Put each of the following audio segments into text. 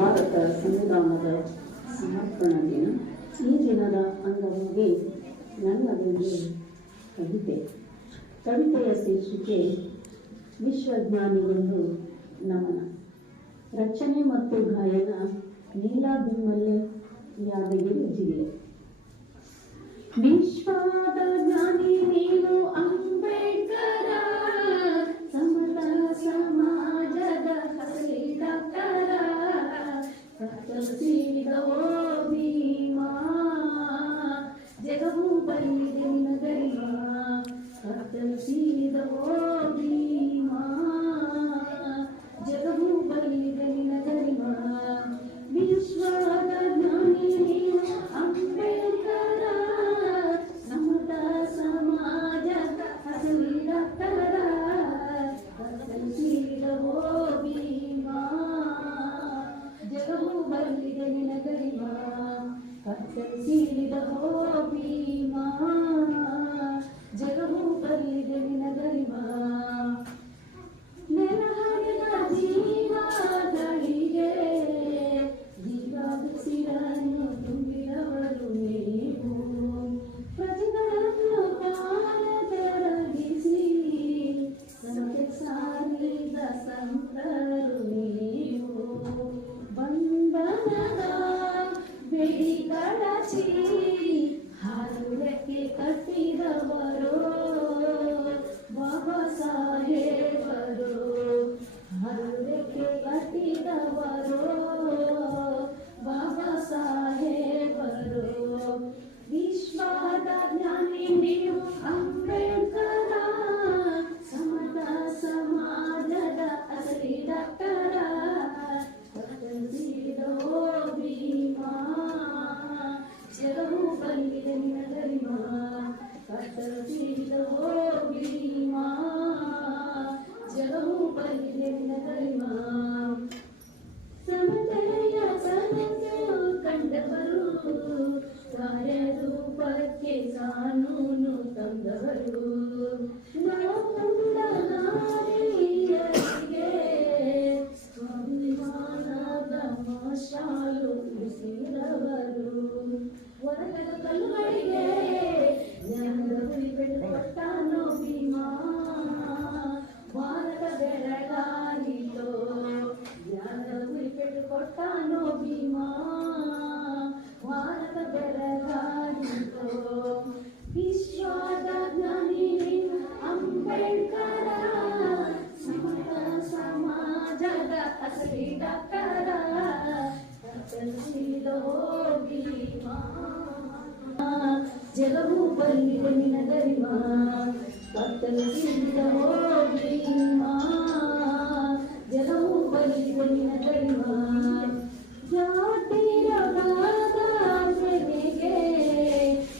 ಭಾರತ ಸಂವಿಧಾನದ ಸಮರ್ಪಣಾ ದಿನ. ಈ ದಿನದ ಅಂಗವಾಗಿ ನನ್ನದೊಂದು ಕವಿತೆಯ ಶೀರ್ಷಿಕೆ ವಿಶ್ವಜ್ಞಾನಿಗೊಂದು ನಮನ. ರಚನೆ ಮತ್ತು ಗಾಯನ ನೀಲಾ ಬಿಮ್ಮಲ್ಲೆ, ಯಾದಗಿರಿ ಜಿಲ್ಲೆ. ವಿಶ್ವದ ಜ್ಞಾನಿ ನೀನು ಅಂಬೇಡ್ಕರ, ಸಮತ ಸಮಾಜದ ಹಸಲಿ ಡಾಕ್ಟರ, ಕತ್ತರಿಸಿದವೋ ಭೀಮಾ, ಜಗವು ಬಲ್ಲಿದೆ ನಿನ್ನ ಗರಿಮಾ, ಕತ್ತರಿಸಿದವೋ ಭೀಮಾ, ಜಗವು ಬಲ್ಲಿದೆ ನಿನ್ನ ಗರಿಮಾ. ವಿಶ್ವದ ಜ್ಞಾನಿ ನೀನು ಅಂಬೇಡ್ಕರ, ಸಮತ ಸಮಾಜದ ಹಸಲಿ ಡಾಕ್ಟರ, ಕತ್ತರಿಸಿದವೋ ಭೀಮಾ, ಜಗವು ಬಲ್ಲಿದೆ ನಿನ್ನ ಗರಿಮಾ, ಕತ್ತರಿಸಿದವೋ ಭೀಮಾ, ಜಗವು ಬಲ್ಲಿದೆ ನಿನ್ನ ಗರಿಮಾ. ನೆಲಹರಿದ ಜೀವಗಳಿಗೆ ಜೀವದುಸಿರನ್ನು ತುಂಬಿದವರು ನೀವು, ಪ್ರಜೆಗಳನ್ನು ಪಾಲದೊರಗಿಸಿ ಸಮತೆ ಸಾರಿದ ಸಂತರು ನೀವು. ಬಂಧನದ ಬೆಡಿಗಳಚಿ ಹಾರುಳಕ್ಕೆ ಕಟ್ಟಿದವರು ಬಾಬಾ ಸಾಹೇಬರು, ಹಾರುಳಕ್ಕೆ ಕಟ್ಟಿದವರು ಬಾಬಾ ಸಾಹೇಬರು. ವಿಶ್ವದ ಜ್ಞಾನಿ ನೀವು ಅಂಬೇಡ್ಕರ, ಸಮತ ಸಮಾಜದ ಹಸಲಿ ಡಾಕ್ಟರ, ಕತ್ತರಿಸಿದವೋ ಭೀಮಾ, ಜಗವು ಬಲ್ಲಿದೆ ನಿನ್ನ ಗರಿಮಾ, ಕತ್ತರಿಸಿದವೋ ಭೀಮಾ, ಜಗವು ಬಲ್ಲಿದೆ ನಿನ್ನ ಗರಿಮಾ. ಸಮತೆಯ ಕನಸು ಕಂಡವರು, ಕಾರ್ಯರೂಪಕ್ಕೆ ಕಾನೂನು ತಂದವರು, ನಾವುಂಡ ನಾರಿಯರಿಗೆ ಸ್ವಾಭಿಮಾನದ ಮಶಾಲು ಬಿಸಿದವರು. ವರದದ ಕಲ್ಲುಗಳಿಗೆ ಜ್ಞಾನದ ಗುರಿಪೆಟ್ಟು ಕೊಟ್ಟಾನೋ ಭೀಮಾ, ಭಾರತ ಬೆಳಗಾಗಿತೋ ಜ್ಞಾನದ ಗುರಿಪೆಟ್ಟು ಕೊಟ್ಟಾನೋ ಭೀಮಾ, ಭಾರತ ಬೆಳಗಾಗಿತೋ. ವಿಶ್ವದ ಜ್ಞಾನಿ ನೀನು ಅಂಬೇಡ್ಕರ, ಸಮತ ಸಮಾಜದ ಹಸಲಿ ಡಾಕ್ಟರ, ಕತ್ತರಿಸಿದವೋ ಭೀಮಾ, ಜಗವು ಬಲ್ಲಿದೆ ನಿನ್ನ ಗರಿಮಾ, ಕತ್ತರಿಸಿದವೋ ಭೀಮಾ, ಜಗವು ಬಲ್ಲಿದೆ ನಿನ್ನ ಗರಿಮಾ. ಜಾತಿರವಾದ ಜನಿಗೆ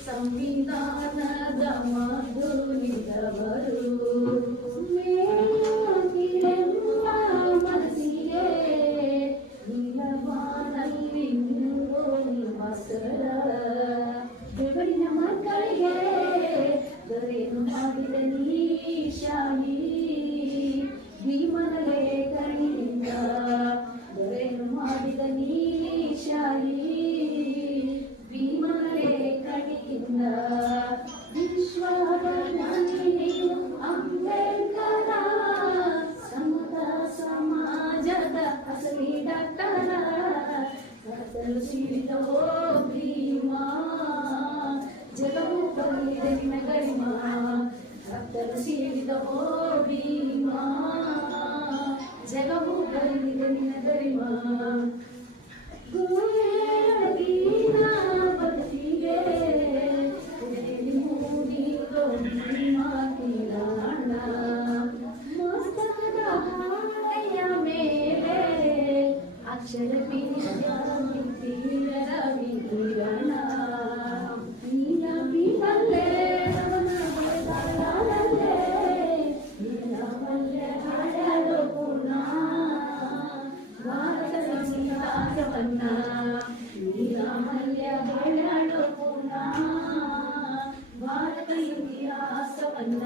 ಸಂವಿಧಾನದ ಮಾತು ನೀಡವರು, ಮೇಲಾಗಿರೆಲ್ಲ ಮನಸ್ಸಿಗೆ ನೀಲವಾನಲ್ಲಿ ನಿಲ್ಲೋ ನಿವಾಸರ. ಬೆವರಿನ ಮಕ್ಕಳಿಗೆ ದೊರೆಯನ್ನು ಮಾಡಿದ ನೀಶಾಹಿ, ಭೀಮನ ಲೇಖನಿಯಿಂದ ದೊರೆಯನ್ನು ಮಾಡಿದ ನೀಶಾಹಿ, ಭೀಮನ ಲೇಖನಿಯಿಂದ. ವಿಶ್ವದ ಜ್ಞಾನಿ ನೀನು ಅಂಬೇಡ್ಕರ, ಸಮತ ಸಮಾಜದ ಹಸಲಿ ಡಾಕ್ಟರ, ಕತ್ತರಿಸಿದವೋ ಭೀಮಾ, ಜಗವು ಬಲ್ಲಿದೆ ನಿನ್ನ ಗರಿಮಾ, ಕತ್ತರಿಸಿದವೋ ಭೀಮಾ, ಜಗವು ಬಲ್ಲಿದೆ ನಿನ್ನ ಗರಿಮಾ. ಗೋಯಡಿನ ಬದುಕಿಗೆ ಮೂಡಿದೋ ಭೀಮಾ ಕಿರಣ, ಮಸ್ತಕದ ಹಾಳೆಯ ಮೇಲೆ ಅಕ್ಷರ ಬೀಜ ತೀರ ವಿಕಿರಣ. ನೀಲ ಬಿಮ್ಮಲ್ಲೆ ಬರಗಾಲಲ್ಲೇ, ನೀಲಮಲ್ಲೆ ಹಾಡಲು ಪುನಃ ಭಾರತದ ಇತಿಹಾಸವನ್ನ, ನೀಲಮಲ್ಲೆ ಹಾಡಲು ಪುನಃ ಭಾರತ ಇತಿಹಾಸವನ್ನ.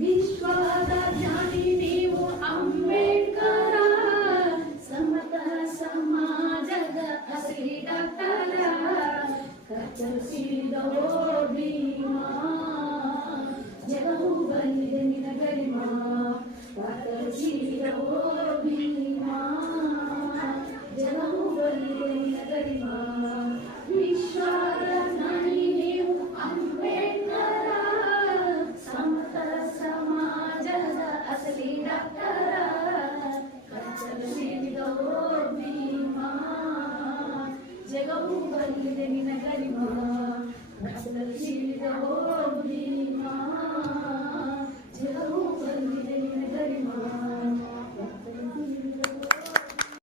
ವಿಶ್ವದ ಜ್ಞಾನಿ ನೀವು ಅಂಬೇಡ್ಕರ, ಸಮತ ಸಮ ಗರಿಮಾ ಪಾತಳಸಿದವೋ ಭೀಮಾ ಜಗವು ಬಲ್ಲಿದೆ ನಿನ್ನ ಗರಿಮಾ ವಿಶ್ವದ ಜ್ಞಾನಿ ನೀವು ಅಂಬೇಡ್ಕರ ಸಮತ ಸಮಾಜದ ಅಸಲಿ ಡಾಕ್ಟರ ಕತ್ತಲಸಿದವೋ ಭೀಮಾ ಜಗವು ಬಲ್ಲಿದೆ ನಿನ್ನ ಗರಿಮಾ ಕತ್ತಲಸಿದವೋ ಭೀಮಾ ಜಗವು ಬಲ್ಲಿದೆ ನಿನ್ನ ಗರಿಮಾ